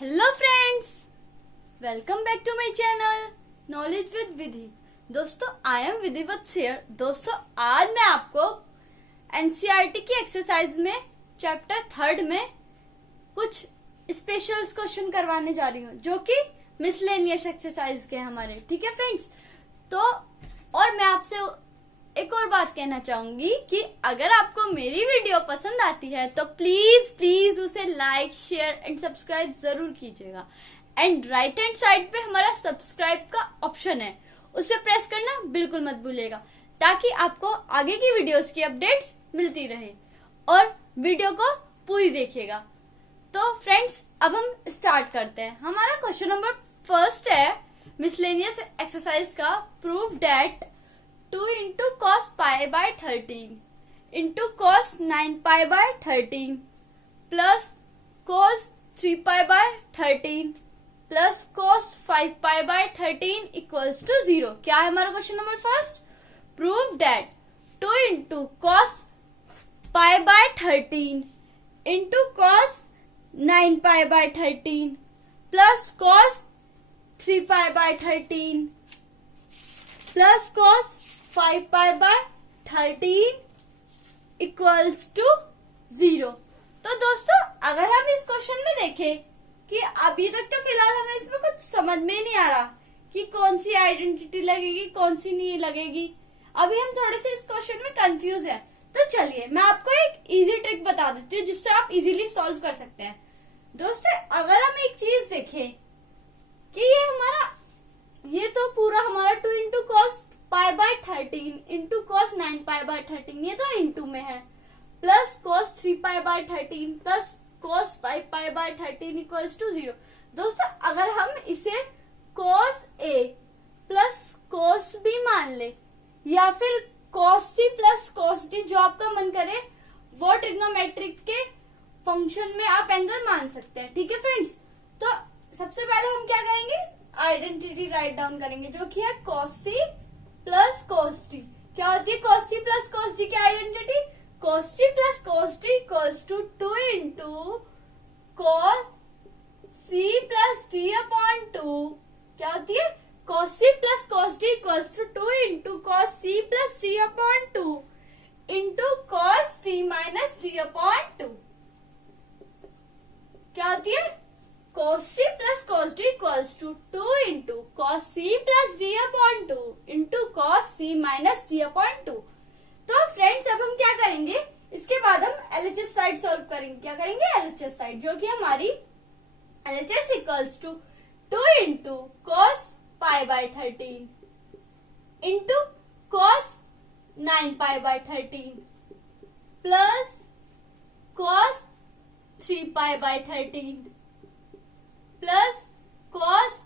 Hello friends, welcome back to my channel knowledge with Vidhi. दोस्तों, I M विधिवत share. दोस्तों, आज मैं आपको एनसीईआरटी की एक्सरसाइज में चैप्टर 3 में कुछ स्पेशल क्वेश्चन करवाने जा रही हूँ, जो कि मिसलेनियस एक्सरसाइज के हमारे। ठीक है फ्रेंड्स, तो और मैं आपसे एक और बात कहना चाहूंगी कि अगर आपको मेरी वीडियो पसंद आती है तो प्लीज प्लीज उसे लाइक, शेयर एंड सब्सक्राइब जरूर कीजिएगा। एंड राइट हैंड साइड पे हमारा सब्सक्राइब का ऑप्शन है, उसे प्रेस करना बिल्कुल मत भूलिएगा, ताकि आपको आगे की वीडियोस की अपडेट्स मिलती रहे। और वीडियो को पूरी देखिएगा। तो फ्रेंड्स, अब हम स्टार्ट करते हैं। हमारा क्वेश्चन नंबर फर्स्ट है मिसलेनियस एक्सरसाइज का। Prove that 2 into cos pi by 13 into cos 9 pi by 13 plus cos 3 pi by 13 plus cos 5 pi by 13 equals to 0। क्या है हमारा question number first? Prove that 2 into cos pi by 13 into cos 9 pi by 13 plus cos 3 pi by 13 plus cos 5 pi by 13 equals to 0। तो दोस्तों, अगर हम इस question में देखें कि अभी तक तो फिलहाल हमें इसमें कुछ समझ में नहीं आ रहा कि कौन सी आइडेंटिटी लगेगी, कौन सी नहीं लगेगी। अभी हम थोड़े से इस क्वेश्चन में कंफ्यूज है। तो चलिए मैं आपको एक इजी ट्रिक बता देती हूँ, जिससे आप इजीली सॉल्व कर सकते हैं। दोस्तों, अगर हम एक चीज देखें कि ये तो पूरा हमारा 2 into cos pi by 13 into cos 9 pi by 13, ये तो इंटू में है, plus cos 3 pi by 13 plus cos 5 pi by 13 equals to 0। दोस्तों, अगर हम इसे cos A plus cos B मान ले, या फिर cos C plus cos D, जो आपका मन करे वो ट्रिग्नोमेट्रिक के फंक्शन में आप एंगल मान सकते हैं। ठीक है फ्रेंड्स, तो सबसे पहले हम क्या करेंगे, आइडेंटिटी राइट डाउन करेंगे, जो कि है cos C plus cos T. क्या होती है cos C plus cos T की identity? Cos C plus cos T equals to 2 into cos C plus T upon 2। क्या होती है cos C plus cos T equals to 2 into cos C plus T upon 2 into cos T minus T upon 2। क्या होती है cos c plus cos d equals to 2 into cos c plus d upon 2 into cos c minus d upon 2। तो friends, अब हम क्या करेंगे, इसके बाद हम LHS साइड सॉल्व करेंगे। क्या करेंगे? LHS साइड, जो कि हमारी LHS equals to 2 into cos pi by 13 into cos 9 pi by 13 plus cos 3 pi by 13 plus cos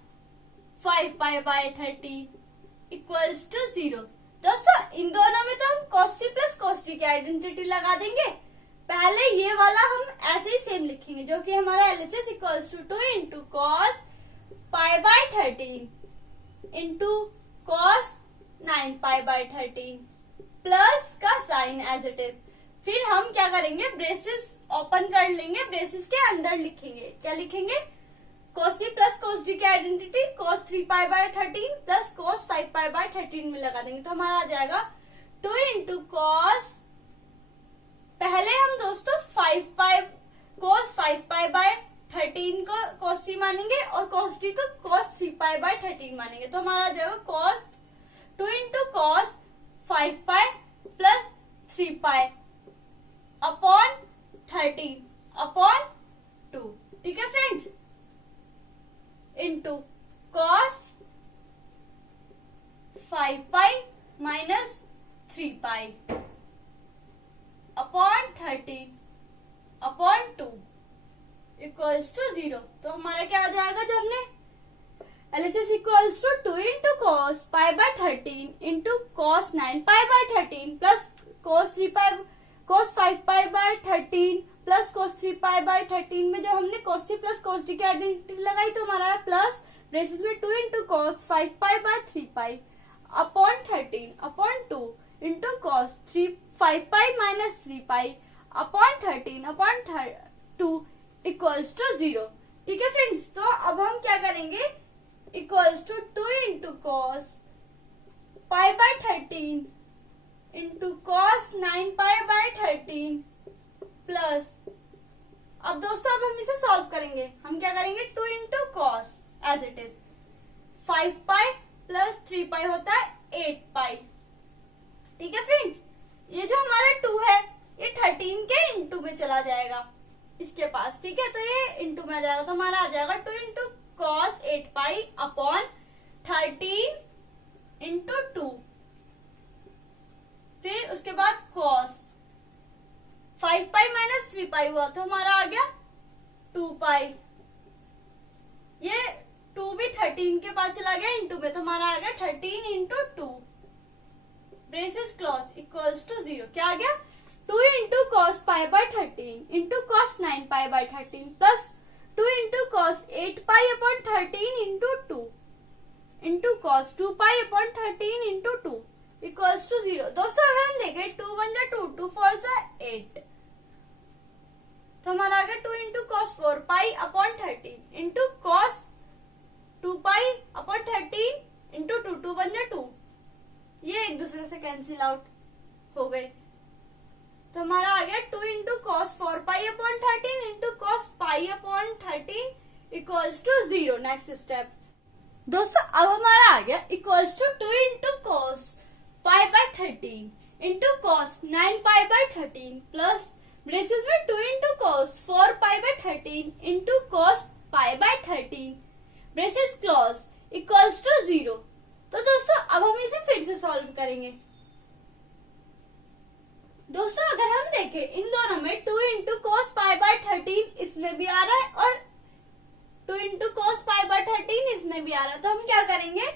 5 pi by 13 equals to 0। दोस्तों, इन दोनों में तो हम cos c plus cos t की आइडेंटिटी लगा देंगे। पहले ये वाला हम ऐसे ही सेम लिखेंगे, जो कि हमारा LHS equals to 2 into cos pi by 13 into cos 9 pi by 13 plus का साइन एज इट इज। फिर हम क्या करेंगे, ब्रेसेस ओपन कर लेंगे, ब्रेसेस के अंदर लिखेंगे। क्या लिखेंगे? cos c plus cos d की identity cos 3 pi by 13 plus cos 5 pi by 13 में लगा देंगे। तो हमारा आ जाएगा 2 इंटू कॉस, पहले हम दोस्तों 5 पाई cos 5 पाई बाय 13 को cos c मानेंगे और cos d को cos 3 पाई बाय 13 मानेंगे। तो हमारा आ जाएगा cos 2 into cos 5 pi plus 3 pi upon 13 upon 2। ठीक है friends, into cos 5 pi minus 3 pi upon 13 upon 2 equals to 0। तो हमारा क्या आ जाएगा, जब हमने LHS equals to 2 into cos pi by 13 into cos 9 pi by 13 plus cos 5 pi by 13 plus cos 3 pi by 13 में जो हमने cos c plus cos d की आइडेंटिटी लगाई, तो हमारा प्लस ब्रेसेस में 2 into cos 5 pi by 3 pi upon 13 upon 2 into cos 5 pi minus 3 pi upon 13 upon 2 equals to 0। ठीक है फ्रेंड्स, तो अब हम क्या करेंगे, equals to 2 into cos pi by 13 into cos 9 pi by 13 plus, अब दोस्तों अब हम इसे सॉल्व करेंगे। हम क्या करेंगे, 2 into cos as it is 5 pi plus 3 pi होता है 8 पाई। ठीक है फ्रेंड्स, ये जो हमारा 2 है ये 13 के इंटू में चला जाएगा इसके पास। ठीक है, तो ये इंटू में आ जाएगा, तो हमारा आ जाएगा 2 into cos 8 pi upon 13 into 2, फिर उसके बाद कॉस 5 पाई माइनस 3 पाई हुआ तो हमारा आ गया 2 पाई। ये 2 भी 13 के पास चला गया इंटू में, तो हमारा आ गया 13 into 2 braces close equals to 0। क्या आ गया, 2 into cos pi by 13 into cos 9 pi by 13 plus 2 into cos 8 pi upon 13 into 2 into cos 2 pi upon 13 into 2 equals to 0। दोस्तों अगर हम देखें 2 1 जा 2, 2 4 जा 8, तो हमारा आ गया 2 into cos 4 pi upon 13 into cos 2 pi upon 13 into 2, 2 1 जा 2, ये एक दूसरे से कैंसिल आउट हो गए, तो हमारा आ गया 2 into cos 4 pi upon 13 into cos pi upon 13 equals to 0। Next step दोस्तों, अब हमारा आ गया equals to 2 into cos pi by 13 into cos 9 pi by 13 plus braces में 2 into cos 4 pi by 13 into cos pi by 13 braces close equals to 0। तो दोस्तों अब हम इसे फिर से सॉल्व करेंगे। दोस्तों अगर हम देखें इन दोनों में 2 इंटू कॉस पाई बाय 13 इसमें भी आ रहा है और 2 इंटू कॉस पाई बाय 13 इसमें भी आ रहा है, तो हम क्या करेंगे,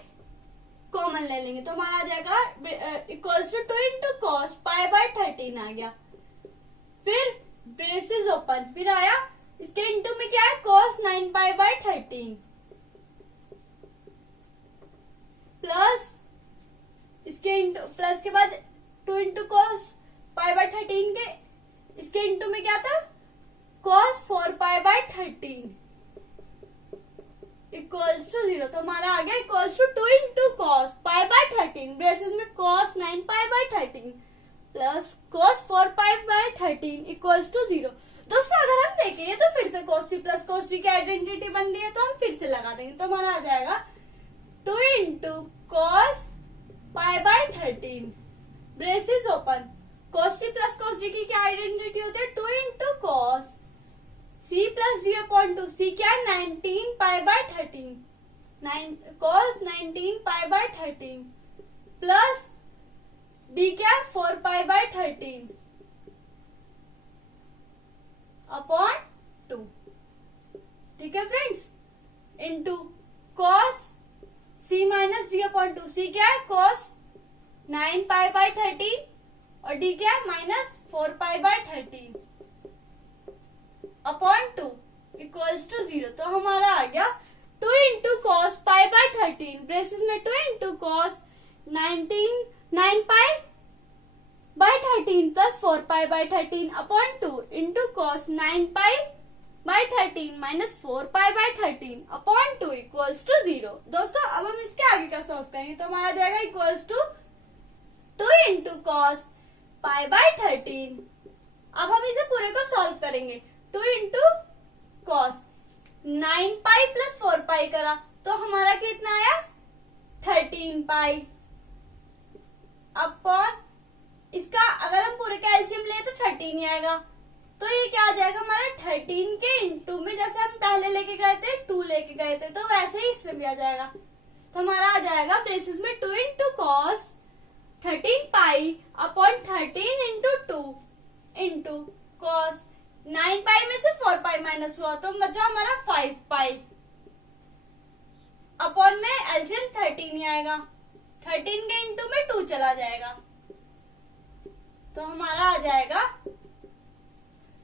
कॉमन ले लेंगे, तो हमारा आ जाएगा equals to 2 into cos pi by 13 आ गया, फिर ब्रेसेस ओपन, फिर आया इसके इंटू में क्या है कॉस 9 पाई बाय 13 प्लस इसके इंटू प्लस के बाद 2 इंटू कॉस पाई बाय 13 के इसके इंटू में क्या था cos 4 pi by 13 equals to 0। तो हमारा आ गया equals to 2 into cos pi by 13 braces में cos 9 pi by 13 plus cos 4 pi by 13 equals to 0। दोस्तों अगर हम देखें तो फिर से cos c plus cos d की आइडेंटिटी बन रही है, तो हम फिर से लगा देंगे, तो हमारा आ जाएगा 2 into cos pi by 13 braces open, cos c plus cos d की क्या आइडेंटिटी होती है 2 into cos c plus d upon 2, c क्या है 19 पाई by 13 cos 19 pi by 13 plus d क्या है 4 पाई बाय 13 अपॉन 2। ठीक है friends, into cos c minus d upon 2, c क्या है cos 9 पाई बाय 13 और d क्या है minus 4 pi by 13 upon 2 equals to 0। तो हमारा आ गया 2 into cos pi by 13 braces में 2 into cos 9 pi by 13 plus 4 pi by 13 upon 2 into cos 9 pi by 13 minus 4 pi by 13 upon 2 equals to 0। दोस्तों अब हम इसके आगे का सॉल्व करेंगे, तो हमारा जाएगा equals to 2 into cos pi by 13। अब हम इसे पूरे को सॉल्व करेंगे, 2 into cos 9 pi plus 4 pi करा तो हमारा कितना आया 13 पाई अपॉन इसका अगर हम पूरे का एलसीएम ले तो 13 ही आएगा, तो ये क्या आ जाएगा हमारा 13 के इंटू में, जैसे हम पहले लेके गए थे 2 लेके गए थे, तो वैसे ही इसमें भी आ जाएगा, तो हमारा आ जाएगा ब्रेसेस में 2 into cos 13 pi upon 13 into 2 into cos 9 पाई में से 4 पाई माइनस हुआ तो बचा हमारा 5 पाई अपॉन में एलसीएम 13 ही आएगा, 13 के इंटू में 2 चला जाएगा, तो हमारा आ जाएगा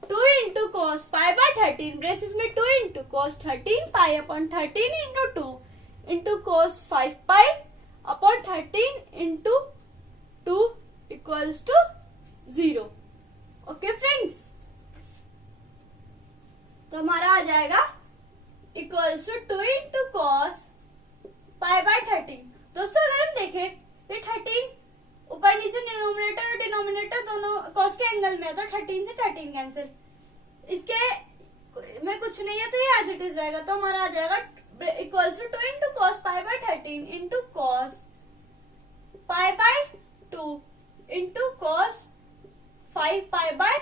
2 into cos pi by 13 braces में 2 into cos 13 pi upon 13 into 2 into cos 5 pi upon 13 into 2 equals to 0। Okay friends, तो हमारा आ जाएगा equals to 2 into cos pi by 13। दोस्तों अगर हम देखें ये 13 ऊपर नीचे न्यूमरेटर और डिनोमिनेटर दोनों कॉस के एंगल में है, तो 13 से 13 कैंसिल, इसके में कुछ नहीं है तो ये एज इट इज रहेगा। तो हमारा आ जाएगा equals to 2 into cos pi by 13 into cos pi by 2 into cos 5 pi by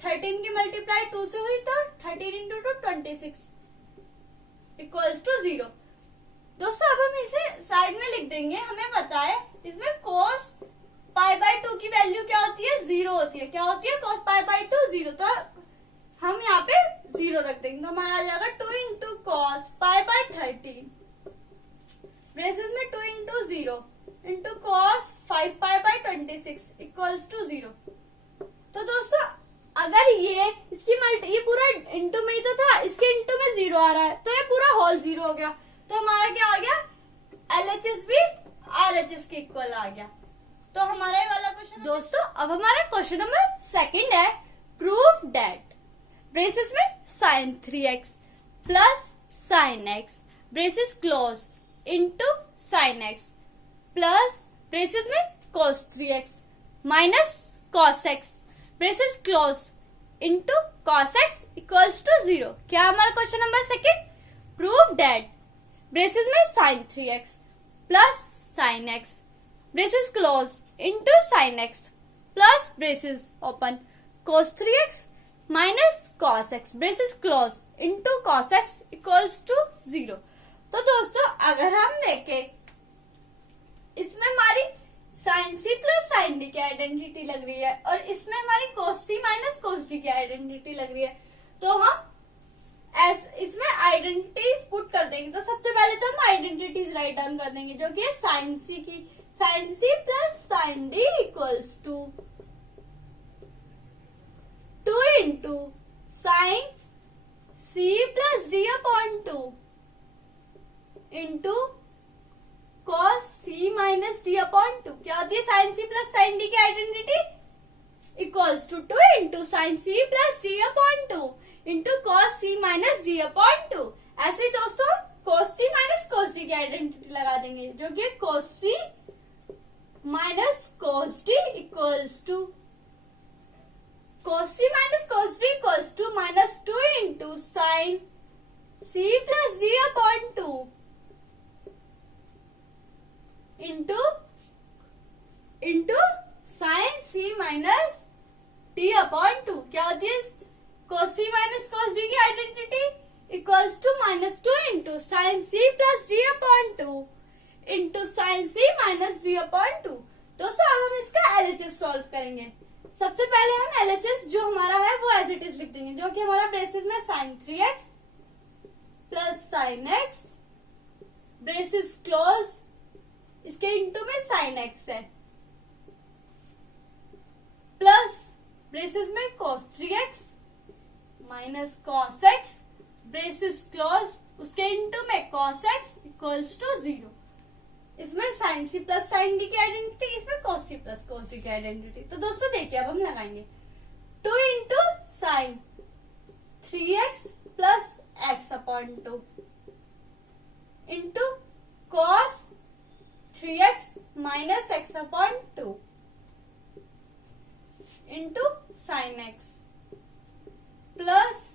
13 की मल्टीप्लाई 2 से हुई तो 13 इंटू 2 26 इक्वल्स टू 0। दोस्तों अब हम इसे साइड में लिख देंगे। हमें पता है इसमें cos पाई बाय 2 की वैल्यू क्या होती है, 0 होती है। क्या होती है cos पाई बाय 2 0, तो हम यहाँ पे 0 रख देंगे। तो हमारा आ जाएगा 2 into cos pi by 13 braces में 2 into 0 into cos 5 pi by 26 equals to 0। तो दोस्तों अगर ये पूरा इंटू में ही तो था, इसके इंटू में 0 आ रहा है, तो ये पूरा होल 0 हो गया। तो हमारा क्या आ गया, LHS भी RHS के इक्वल आ गया। तो हमारा ये वाला क्वेश्चन दोस्तों, अब हमारा क्वेश्चन नंबर 2 है, प्रूव दैट ब्रेसेस में sin 3x plus sin x braces close into sin x plus braces में cos 3x minus cos x braces close into cos x equals to 0। क्या हमारा question number 2, prove that braces में sin 3x plus sin x braces close into sin x plus braces open cos 3x minus cos x braces close into cos x equals to 0। तो दोस्तों अगर हम देखें इसमें हमारी sin c plus sin d की identity लग रही है और इसमें हमारी cos c minus cos d की आइडेंटिटी लग रही है, तो हम इसमें आइडेंटिटीज पुट कर देंगे। तो सबसे पहले तो हम आइडेंटिटीज राइट डाउन कर देंगे, जो कि है sin c की, sin c plus sin d equals to 2 into sin c plus d upon 2 into cos c minus d upon 2। क्या होती है sin c plus sin d की identity, equals to 2 into sin c plus d upon 2 into cos c minus d upon 2। ऐसे ही दोस्तों cos c minus cos d की identity लगा देंगे, जो कि cos c minus cos d equals to cos c minus cos d equals to minus 2 into sin c plus d upon 2 into sin c minus d upon 2। क्या होती है cos c minus cos d की identity, equals to minus 2 into sin c plus d upon 2 into sin c minus d upon 2। दोस्तों अब हम इसका LHS solve करेंगे। सबसे पहले हम LHS जो हमारा है वो एज इट इज लिख देंगे, जो कि हमारा ब्रेसेस में sin 3x plus sin x braces close, इसके इंटू में sin x है, प्लस ब्रेसेस में cos 3x minus cos x braces close, उसके इंटू में cos x इक्वल्स टू 0। इसमें sin c plus sin d की आइडेंटिटी, इसमें cos c plus cos d की आइडेंटिटी। तो दोस्तों देखिए अब हम लगाएंगे 2 into sin 3x plus x upon 2 into cos 3x minus x upon 2 into sin x plus,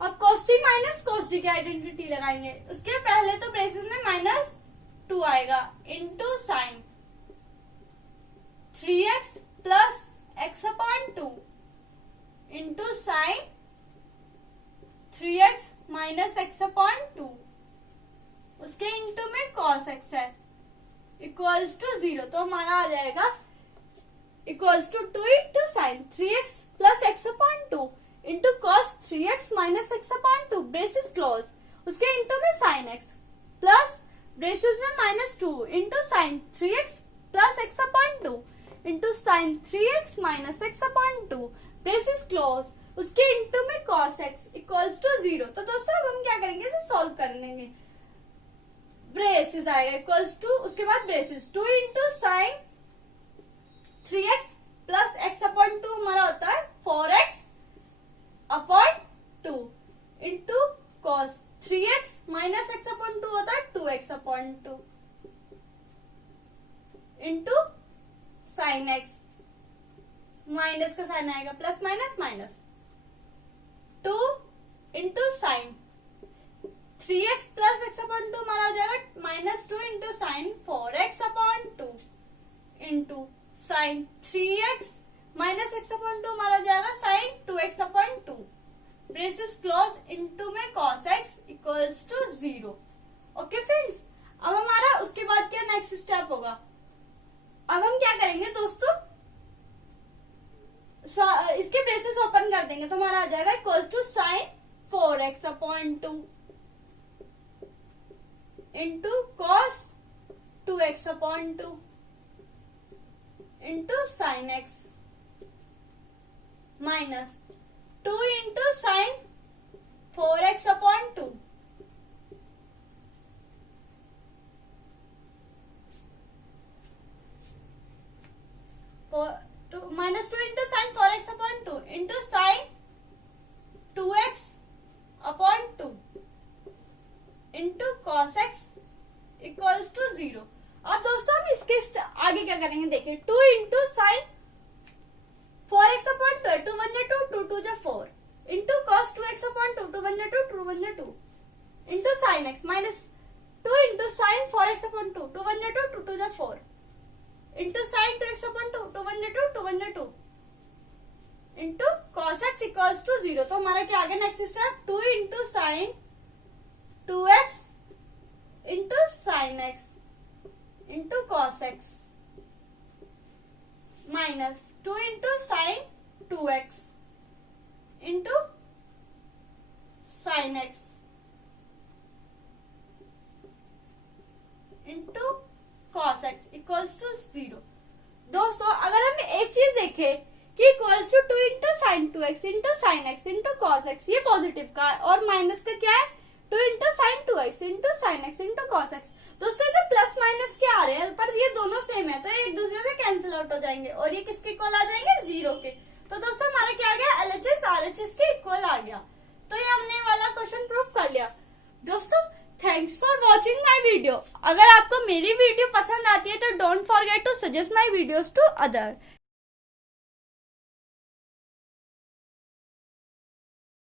अब cos c minus cos d की आइडेंटिटी लगाएंगे। उसके पहले तो ब्रेसेस में माइनस 2 आएगा into sin 3x plus x upon 2 into sin 3x minus x upon 2, उसके into में cos x है, इक्वल्स टू 0। तो हमारा आ जाएगा equals to 2 into sin 3x plus x upon 2 into cos 3x minus x upon 2 braces close, उसके into में sin x plus braces में minus 2 into sin 3x plus x upon 2 into sin 3x minus x upon 2 braces close, उसके into में cos x equals to 0। तो दोस्तों अब हम क्या करेंगे, इसे सॉल्व कर देंगे। ब्रेसेस आएगा इक्वल्स टू, उसके बाद braces 2 into sin 3x plus x upon 2 हमारा होता है 4x अपॉन 2 साइन आएगा, plus minus minus, 2 into sine 3x plus x upon 2 हमारा हो जाएगा minus 2 into sine 4x upon 2 into sine 3x minus x upon 2 हमारा हो जाएगा sine 2x upon 2, braces close, into में cos x equals to 0। Okay friends, अब हमारा उसके बाद क्या नेक्स्ट स्टेप होगा, अब हम क्या करेंगे दोस्तों, इसके ब्रेसेस ओपन कर देंगे तो हमारा आ जाएगा equals to sine 4x upon 2 into cos 2x upon 2 into sine x minus 2 into sine 4x upon 2 minus 2 into sine 4x upon 2 into sine 2x upon 2 into cos x equals to 0। अब दोस्तों हम इसके आगे क्या करेंगे, देखिए 2 into sine 4x upon 2, 2 1 2, 2 2 जा 4 into cos 2x upon 2, 2 1 2, 2 1 2 into sine x minus 2 into sine 4x upon 2, 2 1 2, 2 2 जा 4 into sine 2x upon 2, 2 1 2, 2 1 2 into cos x equals to 0। तो हमारा क्या आ गया next step, 2 into sine 2x into sine x into cos x minus 2 into sine 2x into sine x into cos x equals to 0। दोस्तों अगर हम एक चीज देखें कि equals to 2 into sine 2x into sine x into cos x, ये positive का है, और माइनस का क्या है 2 into sine 2x into sine x into cos x। दोस्तों ये प्लस माइनस के आ रहे हैं पर ये दोनों सेम है तो ये एक दूसरे से कैंसिल आउट हो जाएंगे और ये किसके इक्वल आ जाएंगे, 0 के। तो दोस्तों हमारा क्या आ गया, LHS RHS के इक्वल आ गया। तो ये हमने वाला क्वेश्चन प्रूफ कर लिया। दोस्तों thanks for watching my video. अगर आपको मेरी वीडियो पसंद आती है तो don't forget to suggest my videos to other.